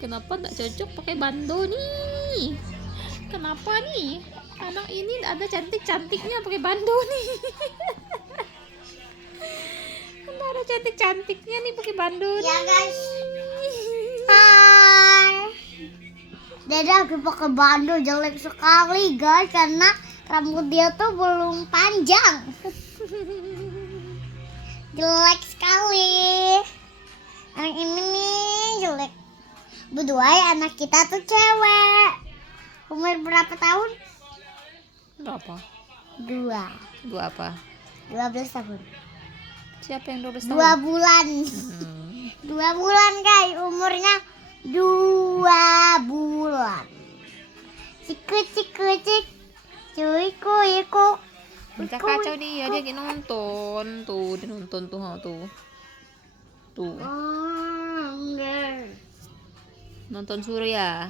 Kenapa nggak cocok pakai bando nih? Kenapa nih? Anak ini ada cantik-cantiknya pakai bando nih. Ada cantik-cantiknya nih pakai bando Ya nih. guys. Hai. Dede aku pakai bando jelek sekali guys karena rambut dia tuh belum panjang. Jelek sekali. Anak ini nih jelek. Berdua anak kita tuh cewek. Umur berapa tahun? Berapa? 2. 2 apa? 12 tahun. Siapa yang 12 2 tahun? bulan. 2 bulan guys, umurnya 2 bulan. Cik. Cuiku. Bisa kacau dia lagi nonton. Tuh, dia nonton tuh. Tuh. Oh, enggak. Nonton Surya.